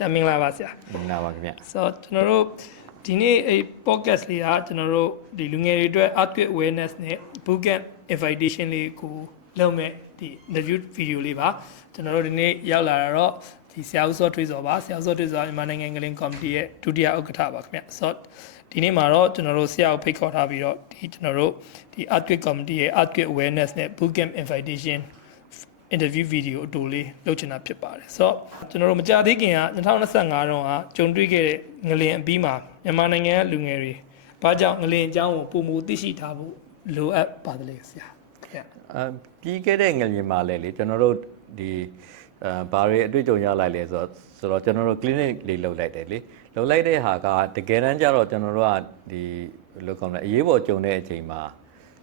ဆရာမင်္ဂလာပါဆရာ မင်္ဂလာပါခင်ဗျ ဆိုတော့ကျွန်တော်တို့ဒီနေ့podcast လေးကကျွန်တော်တို့ဒီလူငယ်တွေအတွက် earthquake awareness နဲ့ bootcamp invitation လေးကိုလုပ်မဲ့ဒီ interview video လေးပါကျွန်တော်တို့ဒီနေ့ရောက်လာတာတော့ဒီဆရာဦးစောထွေးစောပါဆရာဦးစောထွေးစောမြန်မာနိုင်ငံငလင်ကော်မတီရဲ့ဒုတိယဥက္ကဋ္ဌပါခင်ဗျဆိုတော့ဒီနေ့မှာတော့ကျွန်တော်တို့ဆရာကိုဖိတ်ခေါ်ထားပြီးတော့ဒီကျွန်တော်တို့ဒီ earthquake committee ရဲ့ earthquake awareness နဲ့ bootcamp invitation interview video အတူလေးလုပ်ချင်တာဖြစ်ပါတယ်ဆိုတော့ကျွန်တော်တို့မကြာသေးခင်က2025တုန်းကကြုံတွေ့ခဲ့တဲ့ငလင်အပြီးမှာမြန်မာနိုင်ငံကလူငယ်တွေဘာကြောင့်ငလင်အကြောင်းကိုပုံမူသိရှိထားဖို့လိုအပ်ပါတယ်လေဆရာပြီးခဲ့တဲ့ငလျင်မှာလည်းလေကျွန်တော်တို့ဒီဘာတွေအတွေ့အကြုံရလိုက်လဲဆိုတော့ကျွန်တော်တို့ clinic လေးလုပ်လိုက်တယ်လေလုပ်လိုက်တဲ့ဟာကတကယ်တမ်းကျတော့ကျွန်တော်တို့ကဒီလိုကောင်းတယ်အရေးပေါ်ကြုံတဲ့အချိန်မှာ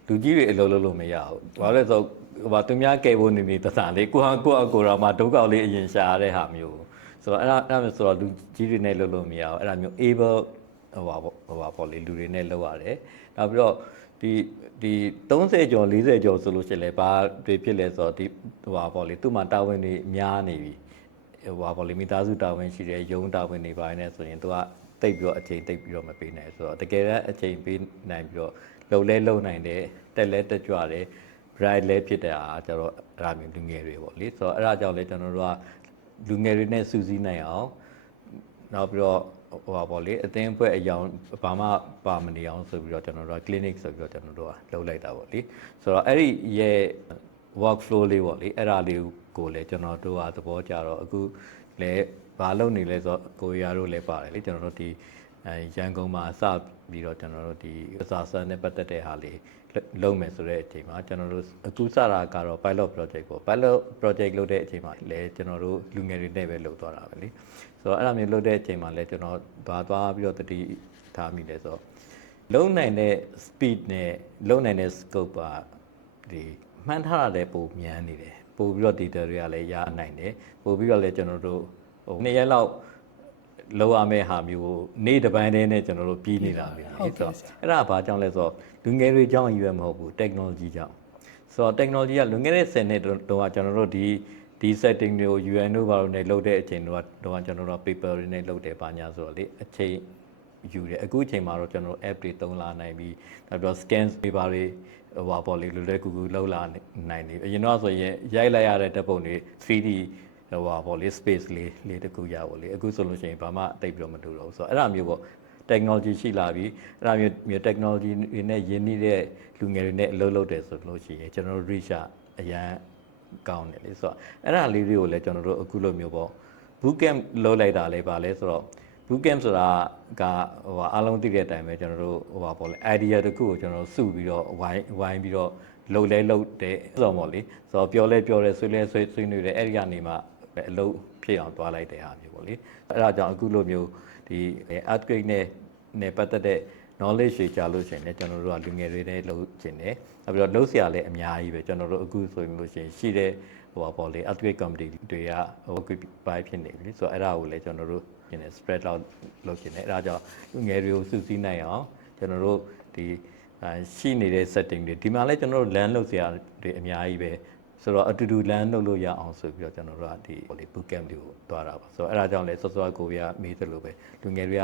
လူကြီးတွေအလုပ်လုပ်လို့မရဘူးဘာလို့လဲဆိုတော့သူများကယ်ဖို့နေတစားလေးကိုတော့မှဒုက္ခလေးအရင်ရှာရတဲ့ဟာမျိုးဆိုတော့အဲ့မျိုးဆိုတော့လူကြီးတွေနဲ့လုပ်လို့မရဘူးအဲ့ဒါမျိုး able ပေါ့လေလူတွေနဲ့လုပ်ရတယ်နောက်ပြီးတော့ဒီ30ကျော်40ကျော်ဆိုလို့ရှိရင်လည်းဘာတွေဖြစ်လဲဆိုတော့ဒီပေါ့လေသူ့မှာတာဝန်တွေများနေပြီပေါ့လေမိသားစုတာဝန်ရှိတယ်ရုံးတာဝန်တွေပါနေဆိုရင်သူကတိတ်ပြီးတော့အချိန်တိတ်ပြီးတော့မပေးနိုင်ဆိုတော့တကယ်တမ်းအချိန်ပေးနိုင်ပြီးတော့လုံနိုင်တယ်တက်လဲတက်ကြွတယ် bright လဲဖြစ်တဲ့အားကျတော့အဲ့ဒါမျိုးလူငယ်တွေပေါ့လေဆိုတော့အဲ့ဒါကြောင့်လဲကျွန်တော်တို့ကလူငယ်တွေနဲ့စူးစီးနိုင်အောင်နောက်ပြီးတော့ပေါ့လေအသင်းအဖွဲ့အယောင်ဘာမှပါမနေအောင်ဆိုပြီးတော့ကျွန်တော်တို့က clinic ဆိုပြီးတော့ကျွန်တော်တို့ကလုပ်လိုက်တာပေါ့လေဆိုတော့အဲ့ဒီရဲ့ workflow လေးပေါ့လေအဲ့ဒါလေးကိုလည်းကျွန်တော်တို့ကသဘောကျတော့အခုလည်းဘာလုပ်နေလဲဆိုတော့ကိုရီးယားတို့လည်းပါတယ်လေကျွန်တော်တို့ဒီရန်ကုန်မှာစပြီးတော့ကျွန်တော်တို့ဒီအစာဆန်နဲ့ပတ်သက်တဲ့ဟာလေးလုပ်မယ်ဆိုတဲ့အချိန်မှာကျွန်တော်တို့အခုစတာကတော့ pilot project ပေါ့ pilot project လုပ်တဲ့အချိန်မှာလည်းကျွန်တော်တို့လူငယ်တွေနဲ့ပဲလုပ်သွားတာပဲလေဆိုတော့အဲ့ဒါမျိုးလုပ်တဲ့အချိန်မှာလည်းကျွန်တော်ဘာသွားပြီးတော့တတိထားမိလဲဆိုတော့လုံနိုင်တဲ့ speed နဲ့လုံနိုင်တဲ့ scope ကဒီမှန်းထားတဲ့ပုံမြန်နေတယ်ပို့ပြီးတော့ data တွေကလည်းရနိုင်တယ်ပို့ပြီးတော့လည်းကျွန်တော်တို့2ရက်လောက်လောက်ရမယ့်ဟာမျိုးကိုနေ့တစ်ပိုင်းတည်းနဲ့ကျွန်တော်တို့ပြီးနေတာပဲဆိုတော့အဲ့ဒါဘာကြောင့်လဲဆိုတော့လူငယ်တွေကြောင့်ရွယ်မဟုတ်ဘူး technology ကြောင့်ဆိုတော့ technology ကလူငယ်တဲ့10နှစ်တော့ကျွန်တော်တို့ဒီ setting တွေကို UN တို့ဘာလို့နေလုပ်တဲ့အချိန်တော့ကျွန်တော်တို့ paper တွေနဲ့လုပ်တယ်ပါညာဆိုတော့လေအချိန်ယူတယ်အခုအချိန်မှာတော့ကျွန်တော်တို့ app တွေသုံးလာနိုင်ပြီးနောက်ပြီးတော့ scan တွေပါတွေပေါ့လေကူလောက်လာနိုင်နေအရင်တော့ဆိုရင်ရိုက်လိုက်ရတဲ့ဓာတ်ပုံတွေ 3D ပေါ့လေ space လေးတကူရပါလေအခုဆိုလို့ရှိရင်ဘာမှတိတ်ပြီးတော့မတူတော့ဘူးဆိုတော့အဲ့ဒါမျိုးပေါ့ technology ရှိလာပြီအဲ့ဒါမျိုး technology တွေနဲ့ယဉ်နေတဲ့လူငယ်တွေနဲ့အလုပ်လုပ်တယ်ဆိုလို့ရှိရင်ကျွန်တော်တို့ reach အရန်ကောင်းတယ်လေဆိုတော့အဲ့ဒါလေးတွေကိုလည်းကျွန်တော်တို့အခုလိုမျိုးပေါ့ bootcamp လုပ်လိုက်တာလည်းပါလဲဆိုတော့ bootcamp ဆိုတာကအားလုံးသိတဲ့အတိုင်းပဲကျွန်တော်တို့ပေါ့လေ idea တခုကိုကျွန်တော်တို့စုပြီးတော့ဝိုင်းပြီးတော့လုပ်တဲ့ဆိုတော့ပေါ့လေဆိုတော့ပြောတယ်ဆွေးနွေးတယ်အဲ့ဒီကနေမှအလုပ်ဖြစ်အောင်တွားလိုက်တဲ့ဟာမျိုးပေါ့လေအဲ့ဒါကြောင့်အခုလိုမျိုးဒီ earthquake နဲ့ပတ်သက်တဲ့ knowledge တွေကြားလို့ရှိရင်လည်းကျွန်တော်တို့ကလူငယ်တွေနဲ့လုပ်ချင်တယ်နောက်ပြီးတော့လုပ်စရာလည်းအများကြီးပဲကျွန်တော်တို့အခုဆိုရင်လို့ရှိရင်ရှိတဲ့ပေါ့လေ earthquake committee တွေက occupy ဖြစ်နေပြီဆိုတော့အဲ့ဒါကိုလည်းကျွန်တော်တို့spread out လုပ်ချင်တယ်အဲ့ဒါကြောင့်လူငယ်တွေကိုစုစည်းနိုင်အောင်ကျွန်တော်တို့ဒီရှိနေတဲ့ setting တွေဒီမှာလည်းကျွန်တော်တို့ land လုပ်စရာတွေအများကြီးပဲဆိုတော့အတူတူ land လုပ်လို့ရအောင်ဆိုပြီးတော့ကျွန်တော်တို့ကဒီ bootcamp တွေကိုတွားတာပါဆိုတော့အဲ့ဒါကြောင့်လည်းစောစောကိုပြမေးသလိုပဲလူငယ်တွေက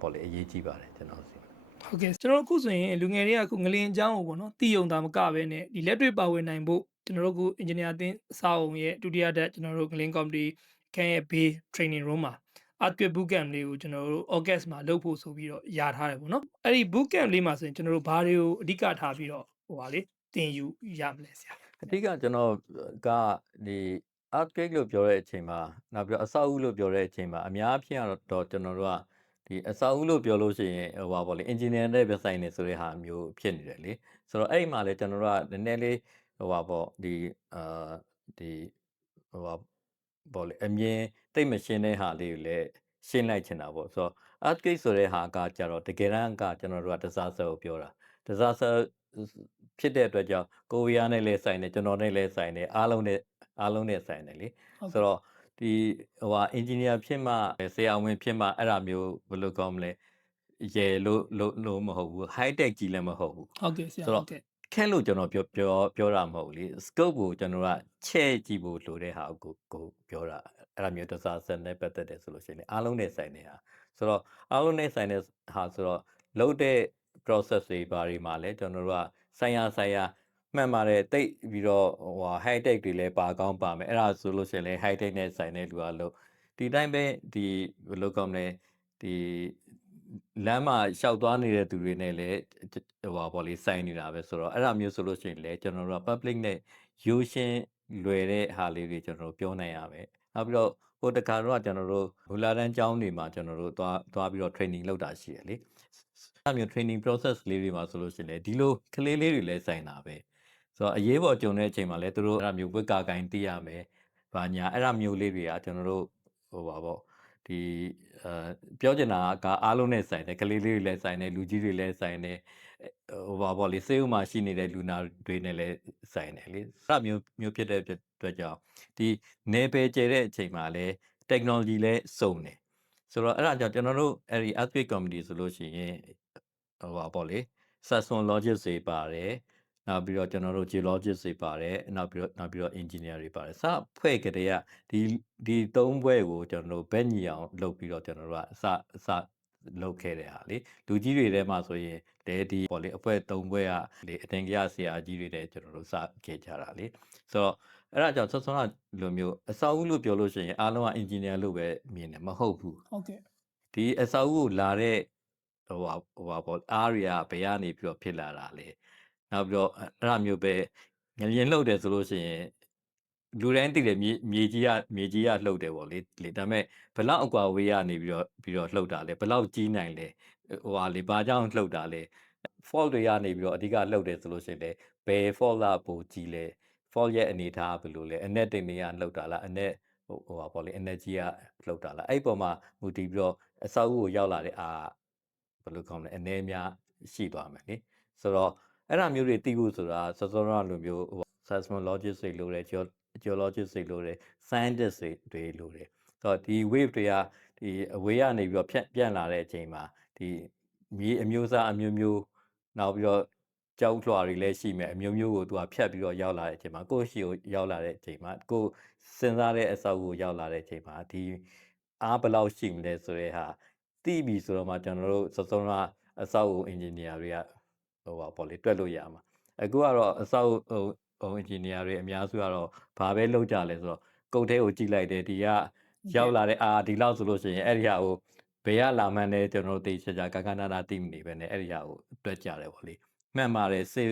ပေါ့လေအရေးကြီးပါတယ်ကျွန်တော်စီဟုတ်ကဲ့ကျွန်တော်အခုဆိုရင်လူငယ်တွေကအခုငလင်အကြောင်းကိုပေါ့နော်သိုံတာမကပဲနဲ့ဒီလက်တွေ့ပါဝင်နိုင်ဖို့ကျွန်တော်တို့အခု engineer အသင်းအစာအုံရဲ့ဒုတိယတက်ကျွန်တော်တို့ငလင် committee ခန်းရဲ့ base training room မှာ earthquake bootcamp လေးကိုကျွန်တော်တို့ August မှာလုပ်ဖို့ဆိုပြီးတော့ယာထားတယ်ပေါ့နော်အဲ့ဒီ bootcamp လေးမှာဆိုရင်ကျွန်တော်တို့ဘာတွေကိုအဓိကထားပြီးတော့လေသင်ယူရမလဲဆရာအဓိကကျွန်တော်ကဒီ earthquake လို့ပြောတဲ့အချိန်မှာနောက်ပြီးတော့အဆောက်အဦလို့ပြောတဲ့အချိန်မှာအများဖြင့်တော့ကျွန်တော်တို့ကဒီအဆောက်အဦလို့ပြောလို့ရှိရင်ပေါ့လေ engineer နဲ့ပဲဆိုင်နေဆိုတဲ့ဟာမျိုးဖြစ်နေတယ်လေဆိုတော့အဲ့ဒီမှာလေကျွန်တော်တို့ကနည်းနည်းလေးပေါ့ဒီဒီပေါ့လေအမြင်တိတ်မရှင်းတဲ့ဟာလေးကိုလည်းရှင်းလိုက်ချင်တာပေါ့ဆိုတော့ earthquake ဆိုတဲ့ဟာကကြတော့တကယ်တမ်းကကျွန်တော်တို့က disaster ကိုပြောတာ disaster ဖြစ်တဲ့အတွက်ကြောင့်ကိုရီးယားနဲ့လည်းဆိုင်တယ်ကျွန်တော်နဲ့လည်းဆိုင်တယ်အားလုံးနဲ့ဆိုင်တယ်လေဆိုတော့ဒီ engineer ဖြစ်မှဆရာဝန်ဖြစ်မှအဲ့ဒါမျိုးဘယ်လိုကောင်းမလဲရေလို့မဟုတ်ဘူး high tech ကြီးလည်းမဟုတ်ဘူးဟုတ်ကဲ့ဆရာဟုတ်ကဲ့ခက်လို့ကျွန်တော်ပြောတာမဟုတ်ဘူးလေ scope ကိုကျွန်တော်ကချဲ့ကြည့်ဖို့လိုတဲ့ဟာကိုပြောတာ အဲ့ဒါမျိုး disaster နဲ့ပတ်သက်တယ်ဆိုလို့ရှိရင်အားလုံးနဲ့ဆိုင်နေတာဆိုတော့အားလုံးနဲ့ဆိုင်တဲ့ဟာဆိုတော့လုပ်တဲ့ process တွေဘာတွေမှာလဲကျွန်တော်တို့ကဆိုင်ရာမှန်ပါတယ်တိတ်ပြီးတော့high tech တွေလည်းပါကောင်းပါမယ်အဲ့ဒါဆိုလို့ရှိရင်လည်း high tech နဲ့ဆိုင်တဲ့လူကလို့ဒီတိုင်းပဲဒီဘယ်လိုကောင်းလဲဒီလမ်းမှာရှောက်သွားနေတဲ့သူတွေနဲ့လည်းပေါ့လေဆိုင်နေတာပဲဆိုတော့အဲ့ဒါမျိုးဆိုလို့ရှိရင်လည်းကျွန်တော်တို့က public နဲ့ရိုးရှင်းလွယ်တဲ့ဟာလေးတွေကျွန်တော်တို့ပြောနိုင်ရမယ်နောက်ပြီးတော့ဟိုတခါတော့ကျွန်တော်တို့ဘူလာတန်းကျောင်းတွေမှာကျွန်တော်တို့သွားပြီးတော့ training လုပ်တာရှိတယ်လေအဲ့မျိုး training process လေးတွေမှာဆိုလို့ရှိရင်လည်းဒီလိုကလေးလေးတွေလည်းဆိုင်တာပဲဆိုတော့အရေးပေါ်ကြုံတဲ့အချိန်မှာလည်းသူတို့အဲ့ဒါမျိုးဝက်ကာကိုင်းသိရမယ်ဘာညာအဲ့ဒါမျိုးလေးတွေကကျွန်တော်တို့ပါပေါ့ဒီပြောချင်တာကအားလုံးနဲ့ဆိုင်တယ်ကလေးလေးတွေလည်းဆိုင်တယ်လူကြီးတွေလည်းဆိုင်တယ်ပါပေါ့လေစေးဥမှာရှိနေတဲ့လူနာတွေနဲ့လည်းဆိုင်တယ်လေအဲ့ဒါမျိုးဖြစ်တဲ့အတွက်ကြောင့်ဒီနေပယ်ကျတဲ့အချိန်မှာလည်း technology လည်းစုံတယ်ဆိုတော့အဲ့ဒါကြောင့်ကျွန်တော်တို့အဲ့ဒီ earthquake committee ဆိုလို့ရှိရင်ပါပေါ့လေ seismologist တွေပါတယ်နောက်ပြီးတော့ကျွန်တော်တို့ geologist တွေပါတယ်နောက်ပြီးတော့ engineer တွေပါတယ်စဖွဲ့ကြတဲ့ကဒီသုံးဘွဲကိုကျွန်တော်တို့ဘက်ညီအောင်လုပ်ပြီးတော့ကျွန်တော်တို့ကအစလုပ်ခဲ့တဲ့ဟာလေလူကြီးတွေထဲမှာဆိုရင်လည်းဒီပေါ့လေအဖွဲ့သုံးဘွဲကလေအထင်ကြီးဆရာကြီးတွေတဲ့ကျွန်တော်တို့စခဲ့ကြတာလေဆိုတော့အဲ့ဒါကြောင့်ဆောကလိုမျိုးအစောအဦးလို့ပြောလို့ရှိရင်အားလုံးက engineer လို့ပဲမြင်တယ်မဟုတ်ဘူး ဟုတ်ကဲ့ ဒီအစောအဦးကိုလာတဲ့ပေါ့အားတွေကဘယ်ကနေပြီးတော့ဖြစ်လာတာလဲနောက်ပြီးတော့အဲ့ဒါမျိုးပဲငလျင်လှုပ်တယ်ဆိုလို့ရှိရင်လူတိုင်းသိတယ်မြေကြီးကလှုပ်တယ်ပေါ့လေဒါပေမဲ့ဘလောက်အကွာဝေးကနေပြီးတော့လှုပ်တာလဲဘလောက်ကြီးနိုင်လဲဘာကြောင့်လှုပ်တာလဲ fault တွေကနေပြီးတော့အဓိကလှုပ်တယ်ဆိုလို့ရှိရင်လည်းဘယ် fault ကပိုကြီးလဲ fault ရဲ့အနေအထားကဘယ်လိုလဲအနက်တင်တွေကလှုပ်တာလားအနက်ပေါ့လေ energy ကလှုပ်တာလားအဲ့ပေါ်မှာမူတည်ပြီးတော့အဆောက်အဦကိုရောက်လာတဲ့အားဘယ်လိုကောင်းလဲအနည်းများရှိသွားမယ်လေဆိုတော့အဲ့ဒါမျိုးတွေသိဖို့ဆိုတာစောစောကလိုမျိုးseismologist တွေလိုတယ် geologist တွေလိုတယ် scientist တွေလိုတယ်ဆိုတော့ဒီ wave တွေကဒီအဝေးကနေပြီးတော့ပြန့်လာတဲ့အချိန်မှာဒီမြေအမျိုးအစားအမျိုးမျိုးနောက်ပြီးတော့ကြောက်လွှာတွေလည်းရှိမယ်အမျိုးမျိုးကိုသူကဖြတ်ပြီးတော့ရောက်လာတဲ့အချိန်မှာကိုယ့်ရှိကိုရောက်လာတဲ့အချိန်မှာကိုယ်စဉ်းစားတဲ့အဆောက်အဦကိုရောက်လာတဲ့အချိန်မှာဒီအားဘယ်လောက်ရှိမလဲဆိုတဲ့ဟာသိပြီဆိုတော့မှကျွန်တော်တို့စောစောကအဆောက်အဦ engineer တွေကပေါ့လေတွက်လို့ရမှာအခုကတော့အဆောက်အဦ engineer တွေအများစုကတော့ဘာပဲလုပ်ကြလဲဆိုတော့ကုတ်ထဲကိုကြည့်လိုက်တယ်ဒီကရောက်လာတဲ့အားဒီလောက်ဆိုလို့ရှိရင်အဲ့ဒီဟာကိုဘယ်ကလာမှန်းလဲကျွန်တော်တို့သိချင်ကြကနာသိမနေပဲနဲ့အဲ့ဒီဟာကိုတွက်ကြတယ်ပေါ့လေမှန်ပါတယ်စေ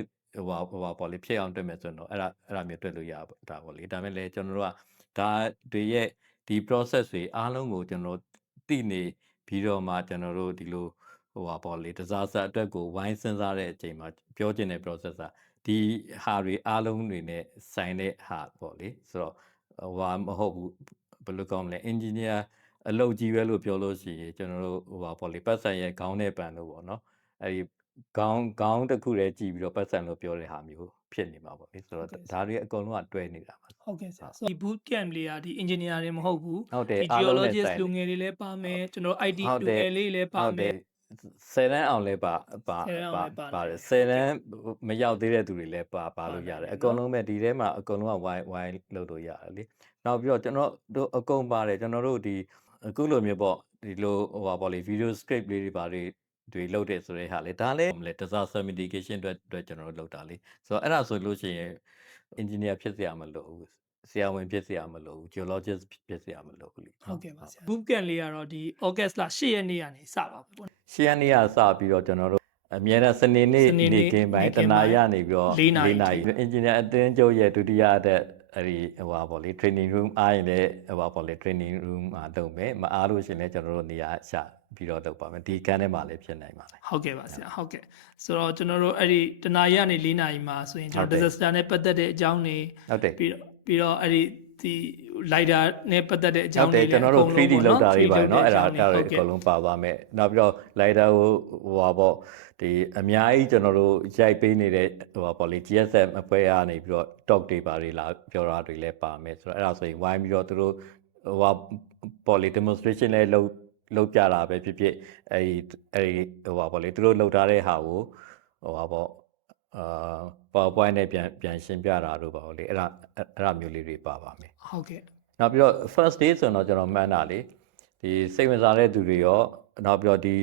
ပေါ့လေဖြစ်အောင်တွက်မယ်ဆိုရင်တော့အဲ့ဒါမျိုးတွက်လို့ရတာပေါ့လေဒါပေမဲ့လည်းကျွန်တော်တို့ကဒါတွေရဲ့ဒီ process တွေအားလုံးကိုကျွန်တော်သိနေပြီးတော့မှကျွန်တော်တို့ဒီလိုပေါ့လေ disaster အတွက်ကိုဝိုင်းစဉ်းစားတဲ့အချိန်မှာပြောချင်တဲ့ process ကဒီဟာတွေအားလုံးတွေနဲ့ဆိုင်တဲ့ဟာပေါ့လေဆိုတော့မဟုတ်ဘူးဘယ်လိုကောင်းမလဲ engineer အလုပ်ကြီးပဲလို့ပြောလို့ရှိရင်ကျွန်တော်တို့ပေါ့လေပတ်စံရဲ့ခေါင်းနဲ့ပန်လို့ပေါ့နော်အဲဒီခေါင်းတစ်ခုတည်းကြည့်ပြီးတော့ပတ်စံလို့ပြောတဲ့ဟာမျိုးဖြစ်နေမှာပေါ့လေဆိုတော့ဒါတွေအကုန်လုံးကတွဲနေတာပါဟုတ်ကဲ့ဆရာဒီ boot camp လေးကဒီ engineer တွေမဟုတ်ဘူး ဟုတ်တယ် ဒီ geologist လူငယ်တွေလည်းပါမယ်ကျွန်တော် IT လူငယ်လေးတွေလည်းပါမယ် 10 တန်းအောင်လည်းပါတယ်10 တန်းမရောက်သေးတဲ့သူတွေလည်းပါလို့ရတယ်အကုန်လုံးပဲဒီထဲမှာအကုန်လုံးကဝိုင်းလုပ်လို့ရတယ်လေနောက်ပြီးတော့ကျွန်တော်တို့အကုန်ပါတယ်ကျွန်တော်တို့ဒီအခုလိုမျိုးပေါ့ဒီလိုပေါ့လေ video script လေးတွေပါတွေလုပ်တယ်ဆိုတဲ့ဟာလေဒါလည်းdisaster mitigation အတွက်ကျွန်တော်တို့လုပ်တာလေဆိုတော့အဲ့ဒါဆိုလို့ရှိရင် engineer ဖြစ်စရာမလိုဘူးဆရာဝန်ဖြစ်စရာမလိုဘူး geologist ဖြစ်စရာမလိုဘူးလေဟုတ်ကဲ့ပါဆရာ boot camp လေးကတော့ဒီ August လ10ရက်နေ့ကနေစပါပဲပေါ့10ရက်နေ့ကစပြီးတော့ကျွန်တော်တို့အမြဲတမ်းစနေနေ့နေကင်းပိုင်းတနာရနေပြီးတော့4နာရီ engineer အတင်းကျုပ်ရဲ့ဒုတိယအသက်အဲ့ဒီပေါ့လေ training room အားရင်လည်းပေါ့လေ training room မှာလုပ်မယ်မအားလို့ရှင်လည်းကျွန်တော်တို့နေရာချပြီးတော့လုပ်ပါမယ်ဒီကန်းထဲမှာလည်းဖြစ်နိုင်ပါလေဟုတ်ကဲ့ပါဆရာဟုတ်ကဲ့ဆိုတော့ကျွန်တော်တို့အဲ့ဒီတနာရီကနေ4နာရီမှာဆိုရင်ကျွန်တော် disaster နဲ့ပတ်သက်တဲ့အကြောင်းတွေဟုတ်တယ်ပြီးတော့အဲ့ဒီဒီ lighter နဲ့ပတ်သက်တဲ့အကြောင်းတွေလည်းကျွန်တော်တို့ 3D လောက်တာတွေပါเนาะအဲ့ဒါတွေအကုန်လုံးပါသွားမယ်နောက်ပြီးတော့ lighter ကိုပေါ့ဒီအများကြီးကျွန်တော်တို့ရိုက်ပေးနေတဲ့ပေါ့လေ GSM အဖွဲ့ကနေပြီးတော့ talk တွေပါတွေလာပြောတာတွေလည်းပါမယ်ဆိုတော့အဲ့ဒါဆိုရင်ဝိုင်းပြီးတော့သူတို့ပေါ့လေ demonstration လည်းလုပ်ပြတာပဲဖြစ်ဖြစ်အဲ့ပေါ့လေသူတို့လုပ်ထားတဲ့ဟာကိုပေါ့PowerPoint နဲ့ပြန်ရှင်းပြတာတို့ပါလေအဲ့ဒါမျိုးလေးတွေပါပါမယ်ဟုတ်ကဲ့ နောက်ပြီးတော့ first day ဆိုတော့ကျွန်တော်မှန်းတာလေဒီစိတ်ဝင်စားတဲ့သူတွေရောနောက်ပြီးတော့ဒီ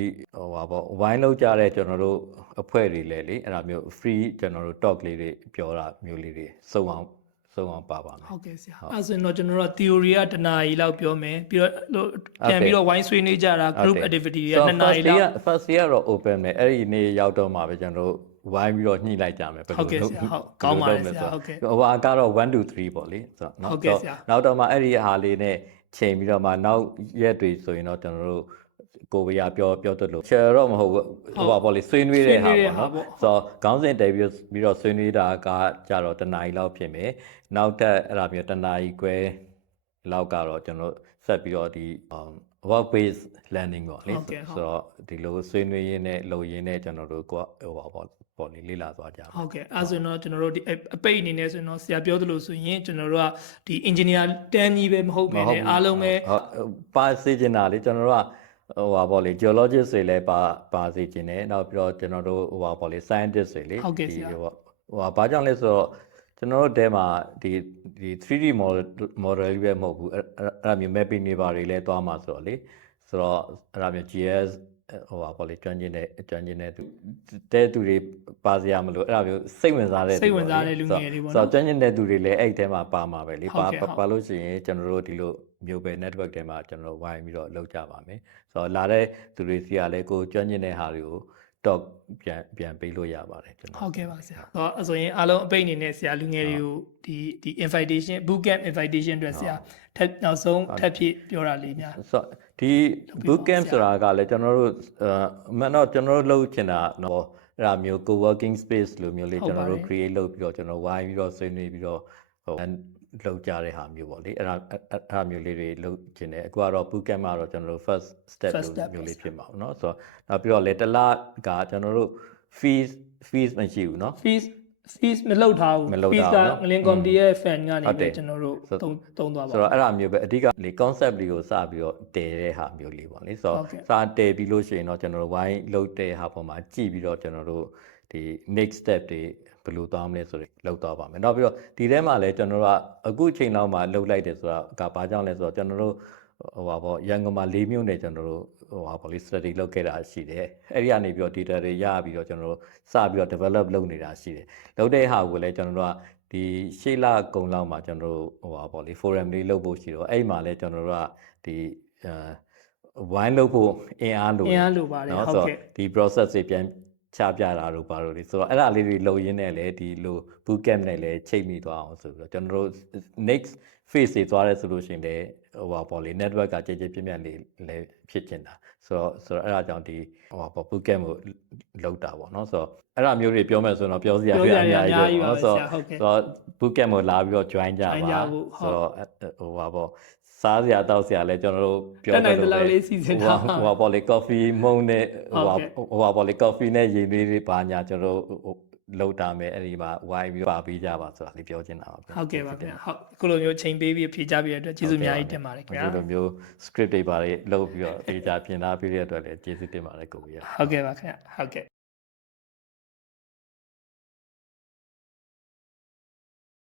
ဝိုင်းလောက်ကြတဲ့ကျွန်တော်တို့အဖွဲ့တွေလည်းလေအဲ့ဒါမျိုး free ကျွန်တော်တို့ talk လေးတွေပြောတာမျိုးလေးတွေစုံအောင်ပါပါမယ်ဟုတ်ကဲ့ဆရာအဲ့ဆိုရင်တော့ကျွန်တော်တို့ theory ကတစ်နာရီလောက်ပြောမယ်ပြီးတော့ပြန်ပြီးတော့ wine ဆွေးနွေးကြတာ group activity တွေက2နာရီလောက် first day ကတော့ open မယ်အဲ့ဒီနေ့ရောက်တော့မှပဲကျွန်တော်တို့ဝိုင်းပြီးတော့ညှိလိုက်ကြမယ်ဘယ်လိုလုပ်ဟုတ်ကဲ့ဆရာဟုတ်ကောင်းပါတယ်ဆရာဟုတ်ကဲ့ဟိုကတော့1 2 3ပေါ့လေဆိုတော့เนาะနောက်တော့မှအဲ့ဒီဟာလေးနဲ့ချိန်ပြီးတော့မှနောက်ရက်တွေဆိုရင်တော့ကျွန်တော်တို့ကိုဝေရပြောတလို့ share တော့မဟုတ်ဘူးဟိုပါပေါ့လေဆွေးနွေးတဲ့ဟာပေါ့နော်ဆိုတော့ခေါင်းစဉ်တည်ပြီးတော့ဆွေးနွေးတာကကြတော့တနားရီလောက်ဖြစ်မယ်နောက်ထပ်အဲ့ဒါမျိုးတနားရီခွဲလောက်ကတော့ကျွန်တော်ဆက်ပြီးတော့ဒီ work based learning ပေါ့လေဆိုတော့ဒီလိုဆွေးနွေးရင်းနဲ့လုပ်ရင်းနဲ့ကျွန်တော်တို့ကိုဟိုပါပေါ့လေလေ့လာသွားကြပါဟုတ်ကဲ့အဲဆိုရင်တော့ကျွန်တော်တို့ဒီအပိတ်အနေနဲ့ဆိုရင်တော့ဆရာပြောသလိုဆိုရင်ကျွန်တော်တို့ကဒီ engineer တန်းကြီးပဲမဟုတ်ပဲねအားလုံးပဲပါစေချင်တာလေကျွန်တော်တို့ကဟိုပါပေါ့လေ geologist တွေလည်းပါစေချင်တယ်နောက်ပြီးတော့ကျွန်တော်တို့ဟိုပါပေါ့လေ scientist တွေလေဒီဟိုဘာကြောင့်လဲဆိုတော့ကျွန်တော်တို့တဲမှာဒီ 3D model ပဲမဟုတ်ဘူးအဲ့မျိုး mapping တွေပါတွေလည်းသွားမှာဆိုတော့လေဆိုတော့အဲ့ဒါမျိုး GIS ဟိုပါပေါ့လေကျွမ်းကျင်တဲ့သူတဲသူတွေပါစရာမလိုအဲ့ဒါမျိုးစိတ်ဝင်စားတဲ့လူငယ်တွေပေါ့နော်ဆိုတော့ကျွမ်းကျင်တဲ့သူတွေလည်းအဲ့ထဲမှာပါမှာပဲလေပါလို့ရှိရင်ကျွန်တော်တို့ဒီလိုမျိုးပဲ network ထဲမှာကျွန်တော်တို့ဝိုင်းပြီးတော့လုပ်ကြပါမယ်ဆိုတော့လာတဲ့သူတွေစီကလည်းကိုကျွမ်းကျင်တဲ့ဟာတွေကို talk ပြန်ပေးလို့ရပါတယ်ကျွန်တော်ဟုတ်ကဲ့ပါဆရာတော့ဆိုရင်အားလုံးအပိတ်အနေနဲ့ဆရာလူငယ်တွေကိုဒီ invitation boot camp invitation အတွက်ဆရာထပ်နောက်ဆုံးထပ်ဖြစ်ပြောတာလေးများဆိုတော့ဒီ boot camp ဆိုတာကလည်းကျွန်တော်တို့မန်တော့ကျွန်တော်တို့လုပ်ချင်တာတော့အဲ့ဒါမျိုး co-working space လိုမျိုးလေးကျွန်တော်တို့ create လုပ်ပြီးတော့ကျွန်တော်ဝိုင်းပြီးတော့ဆွေးနွေးပြီးတော့လောက်ကြတဲ့ဟာမျိုးပေါ့လေအဲ့ဒါမျိုးလေးတွေလုပ်ချင်တယ်အခုကတော့ boot camp မှာတော့ကျွန်တော်တို့ first step မျိုးလေးဖြစ်မှာပေါ့နော်ဆိုတော့နောက်ပြီးတော့လေတလကကျွန်တော်တို့ fees မရှိဘူးเนาะ fees မလောက်ထားဘူး fees ကငလင် committee ရဲ့ fan ကနေပဲကျွန်တော်တို့သုံးသွားပါဆိုတော့အဲ့ဒါမျိုးပဲအဓိကလေ concept လေးကိုစပြီးတော့တည်တဲ့ဟာမျိုးလေးပေါ့လေဆိုတော့စတည်ပြီးလို့ရှိရင်တော့ကျွန်တော်တို့ဝိုင်းလုပ်တဲ့ဟာပေါ်မှာကြည့်ပြီးတော့ကျွန်တော်တို့ဒီ next step တွေဘယ်လိုသွားမလဲဆိုတော့လောက်သွားပါမယ်နောက်ပြီးတော့ဒီထဲမှာလည်းကျွန်တော်တို့ကအခုချိန်လောက်မှလှုပ်လိုက်တယ်ဆိုတာကဘာကြောင့်လဲဆိုတော့ကျွန်တော်တို့ဟိုပါပေါ့ရန်ကုန်မှာ၄မြို့နယ်ကျွန်တော်တို့ဟိုပါပေါ့လေ study လုပ်ခဲ့တာရှိတယ်အဲ့ဒီကနေပြီးတော့ data တွေရပြီးတော့ကျွန်တော်တို့စပြီးတော့ develop လုပ်နေတာရှိတယ်လုပ်တဲ့ဟာကိုလည်းကျွန်တော်တို့ကဒီရှေ့လကုံလောက်မှာကျွန်တော်တို့ဟိုပါပေါ့လေ forum လေးလုပ်ဖို့ရှိတော့အဲ့မှာလည်းကျွန်တော်တို့ကဒီဝိုင်းလုပ်ဖို့အင်အားလိုပါတယ်ဟုတ်ကဲ့ဒီ process တွေပြန်ချပြတာတို့ဘာလို့လဲဆိုတော့အဲ့ဒါလေးတွေလုပ်ရင်းနဲ့လည်းဒီလို boot camp နဲ့လည်းချိန်မိသွားအောင်ဆိုပြီးတော့ကျွန်တော်တို့ next phase တွေသွားရဲဆိုလို့ရှိရင်လည်းဟိုပါပေါ့လေ network ကကြည်ပြန့်လေးလည်းဖြစ်ကျင်တာဆိုတော့အဲ့ဒါကြောင့်ဒီဟိုပါပေါ့ boot camp ကိုလုပ်တာပေါ့နော်ဆိုတော့အဲ့ဒါမျိုးတွေပြောမယ်ဆိုတော့ပြောစရာပြအများကြီးပေါ့ဆိုတော့ boot camp ကိုလာပြီးတော့ join ကြပါဆိုတော့ဟိုပါပေါ့စားစရာတောက်စရာလဲကျွန်တော်တို့ပြောတယ်လို့ဟိုပါပေါ့လေ coffee မုံနဲ့ဟိုပါပေါ့လေ coffee နဲ့ရေလေးတွေပါညာကျွန်တော်တို့လောက်တာမယ်အဲ့ဒီမှာဝိုင်းပြီးပါပေးကြပါဆိုတာလေးပြောချင်တာပါဟုတ်ကဲ့ပါခင်ဗျဟုတ်အခုလိုမျိုးချိန်ပေးပြီးဖြေကြပေးရတဲ့အတွက်ကျေးဇူးအများကြီးတင်ပါတယ်ခင်ဗျာအခုလိုမျိုး script တွေပါလေးလုပ်ပြီးတော့ဖြေကြပြင်သားပေးတဲ့အတွက်လည်းကျေးဇူးတင်ပါတယ်ကိုကြီးဟုတ်ကဲ့ပါခင်ဗျဟုတ်ကဲ့